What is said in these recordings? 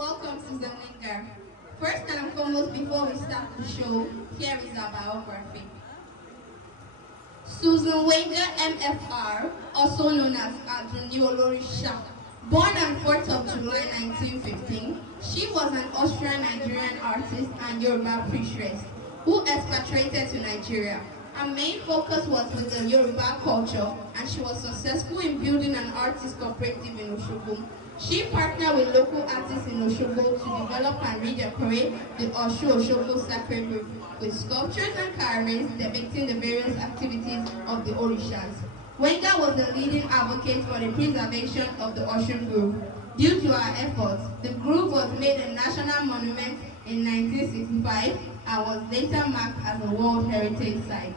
Welcome, Susanne Wenger. First and foremost, before we start the show, here is our biography. Susanne Wenger, MFR, also known as Adjuni Olorisha. Born on 4th of July 1915, she was an Austrian-Nigerian artist and Yoruba priestess who expatriated to Nigeria. Her main focus was with the Yoruba culture, and she was successful in building an artist cooperative in Osogbo. She partnered with local artists in Osogbo to develop and redecorate the Osogbo Sacred Grove with sculptures and carvings depicting the various activities of the Orishas. Wenger was the leading advocate for the preservation of the Osun Grove. Due to her efforts, the grove was made a national monument in 1965 and was later marked as a World Heritage Site.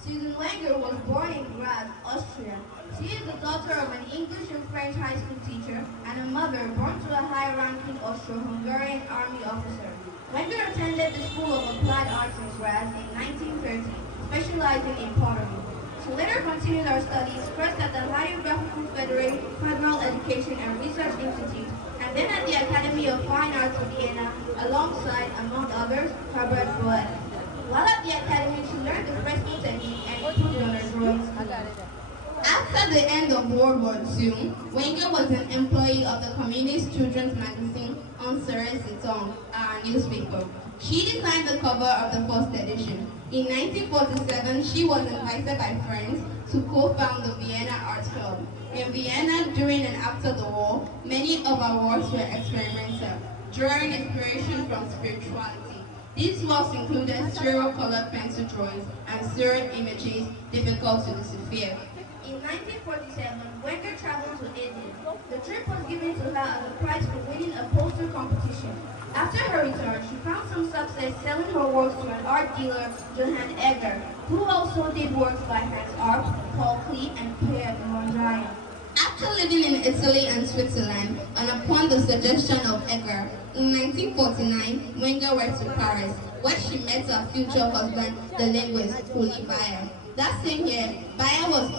Susanne Wenger was born in Graz, Austria. She is the daughter of an English and French high school teacher and a mother born to a high-ranking Austro-Hungarian army officer. Wenger attended the School of Applied Arts in Graz in 1930, specializing in pottery. She later continued her studies first at the Hydrographical Federal Education and Research Institute and then at the Academy of Fine Arts of Vienna alongside, among others, Herbert Boet. While at the academy, she learned the fresco technique and improved on her drawings. After the end of World War II, Wenger was an employee of the Communist children's magazine On Seres Siton, a newspaper. She designed the cover of the first edition. In 1947, she was invited by friends to co-found the Vienna Art Club. In Vienna, during and after the war, many of her works were experimental, drawing inspiration from spirituality. These works included zero-colored pencil drawings and zero images difficult to decipher. In 1947, Wenger traveled to Italy. The trip was given to her as a prize for winning a poster competition. After her return, she found some success selling her works to an art dealer, Johann Egger, who also did works by Hans Arp, Paul Klee, and Pierre Mondrian. After living in Italy and Switzerland, and upon the suggestion of Egger, in 1949, Wenger went to Paris, where she met her future husband, the linguist Uli Bayer. That same year, Bayer was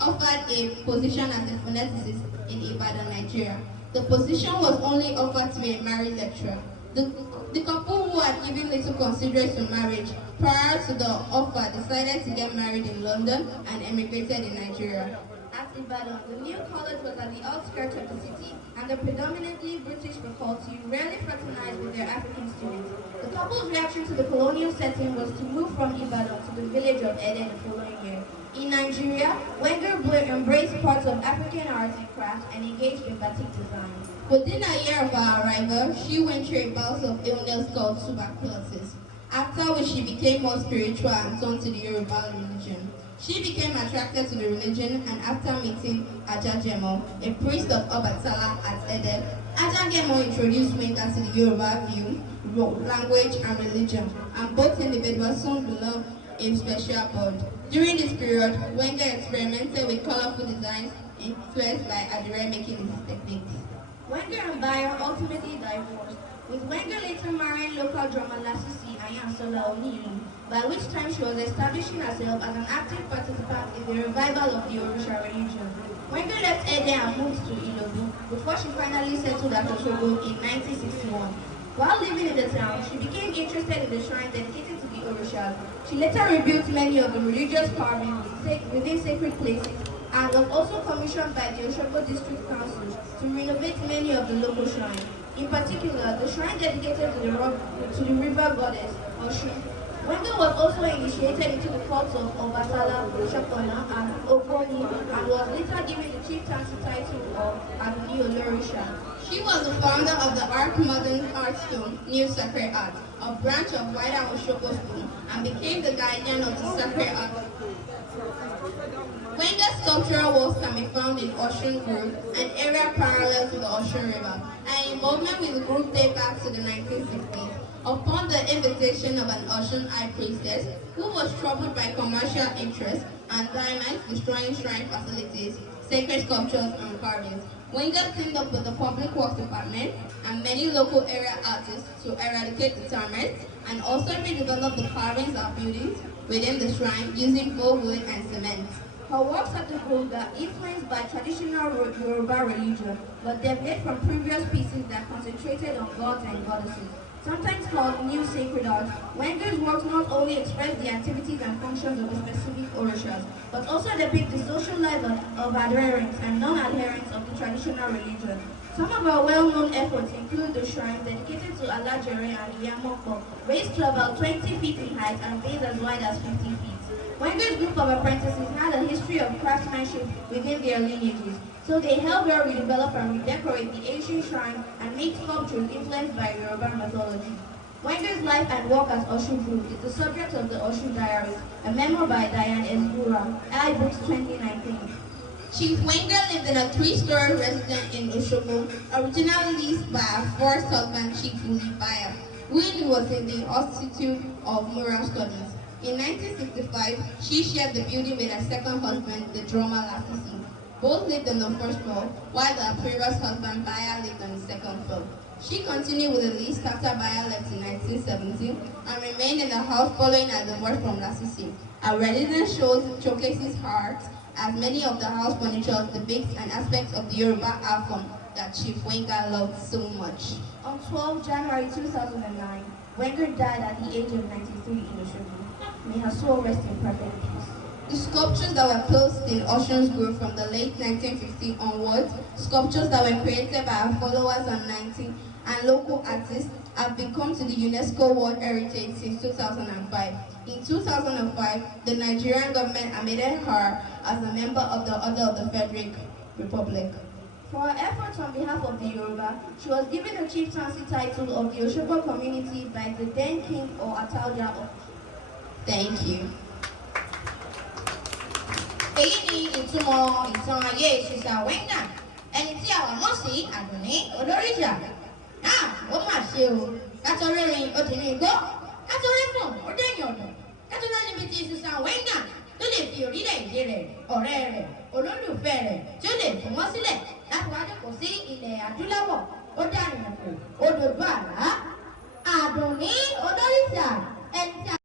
offered a position as a phoneticist in Ibadan, Nigeria. The position was only offered to a married lecturer. The couple, who had given little consideration to marriage prior to the offer, decided to get married in London and emigrated in Nigeria. At Ibadan, the new college was at the outskirts of the city, and the predominantly British faculty rarely fraternized with their African students. The couple's reaction to the colonial setting was to move from Ibadan to the village of Ede the following year. In Nigeria, Wenger embraced parts of African arts and crafts and engaged in batik design. Within a year of her arrival, she went through a bout of illness called tuberculosis, after which she became more spiritual and turned to the Yoruba religion. She became attracted to the religion, and after meeting Ajagemo, a priest of Obatala at Ede, Ajagemo introduced Wenger to the Yoruba view, language, and religion, and both individuals soon developed a special bond. During this period, Wenger experimented with colorful designs influenced by Adire making these techniques. Wenger and Bayer ultimately divorced, with Wenger later marrying local drummer Lasisi Ayansola Oniyu, by which time she was establishing herself as an active participant in the revival of the Orisha religion. Wenger left Ede and moved to Ilobu before she finally settled at Osogbo in 1961. While living in the town, she became interested in the shrine dedicated to the Orishas. She later rebuilt many of the religious carvings within sacred places and was also commissioned by the Osogbo District Council to renovate many of the local shrines. In particular, the shrine dedicated to the river goddess, Osun. Wenger was also initiated into the cults of Obatala, Shapona, and Ogboni, and was later given the chieftaincy title of Aduni Olorisha. She was the founder of the Modern Art School, New Sacred Art, a branch of wider Osogbo School, and became the guardian of the sacred art. Wenger's sculptural works can be found in Osun Grove, an area parallel to the Osun River. Her involvement with the group dates back to the 1960s. Upon the invitation of an Osun high priestess who was troubled by commercial interests and diamonds destroying shrine facilities, sacred sculptures, and carvings, Wenger teamed up with the Public Works Department and many local area artists to eradicate the termites and also redevelop the carvings and buildings within the shrine using faux wood and cement. Her works of the book are influenced by traditional Yoruba religion, but deviate from previous pieces that concentrated on gods and goddesses. Sometimes called new sacred art, Wenger's works not only express the activities and functions of the specific orishas, but also depict the social life of adherents and non-adherents of the traditional religion. Some of our well-known efforts include the shrine dedicated to Allah Jere and Iyamoko, raised to about 20 feet in height and base as wide as 50 feet. Wenger's group of apprentices had a history of craftsmanship within their lineages, so they helped her redevelop and redecorate the ancient shrine and make sculptures influenced by Yoruba mythology. Wenger's life and work as Osun Group is the subject of the Osun Diaries, a memoir by Diane Ezgura, iBooks 2019. Chief Wenger lived in a 3-story residence in Oshobo, originally leased by her first husband, Chief Ulibaya, who was in the Institute of Moral Studies. In 1965, she shared the building with her second husband, the drummer Lasisi. Both lived on the first floor, while her previous husband, Baya, lived on the second floor. She continued with the lease after Baya left in 1970 and remained in the house following her divorce from Lasisi. Her residence showcases art, as many of the house furniture depicts and aspects of the Yoruba art form that Chief Wenger loved so much. On 12 January 2009, Wenger died at the age of 93 in Oshobo. May her soul rest in perfect peace. The sculptures that were placed in Osun's Grove from the late 1950s onwards, sculptures that were created by our followers and 19 and local artists, have become to the UNESCO World Heritage since 2005. In 2005, the Nigerian government admitted her as a member of the Order of the Frederick Republic. For her efforts on behalf of the Yoruba, she was given the chieftaincy title of the Oshobo community by the then king or Atauja of. Thank you. Èyí ni ìtumọ̀ ìtàn ayé Susanne Wenger, ẹni tí àwọn mọ̀ sí Àdùnní Olóríjà. Náà ó mà ṣe o, kátó rẹ́rìn ó ti ní igbó, kátó rẹ́fọ̀n ó dẹ̀yìn ọ̀dọ̀, kátó rẹ́ níbi tí Susanne Wenger tó lè fi orílẹ̀-èdè rẹ̀, ọ̀rẹ́ rẹ̀, olólùfẹ́ rẹ̀ tí ó lè fún wọn sílẹ̀ láti wá jókòó sí ilẹ̀ adúláwọ̀, ó dá ìrìnàjò, ó dojú àlá. Àdùnní Olóríjà.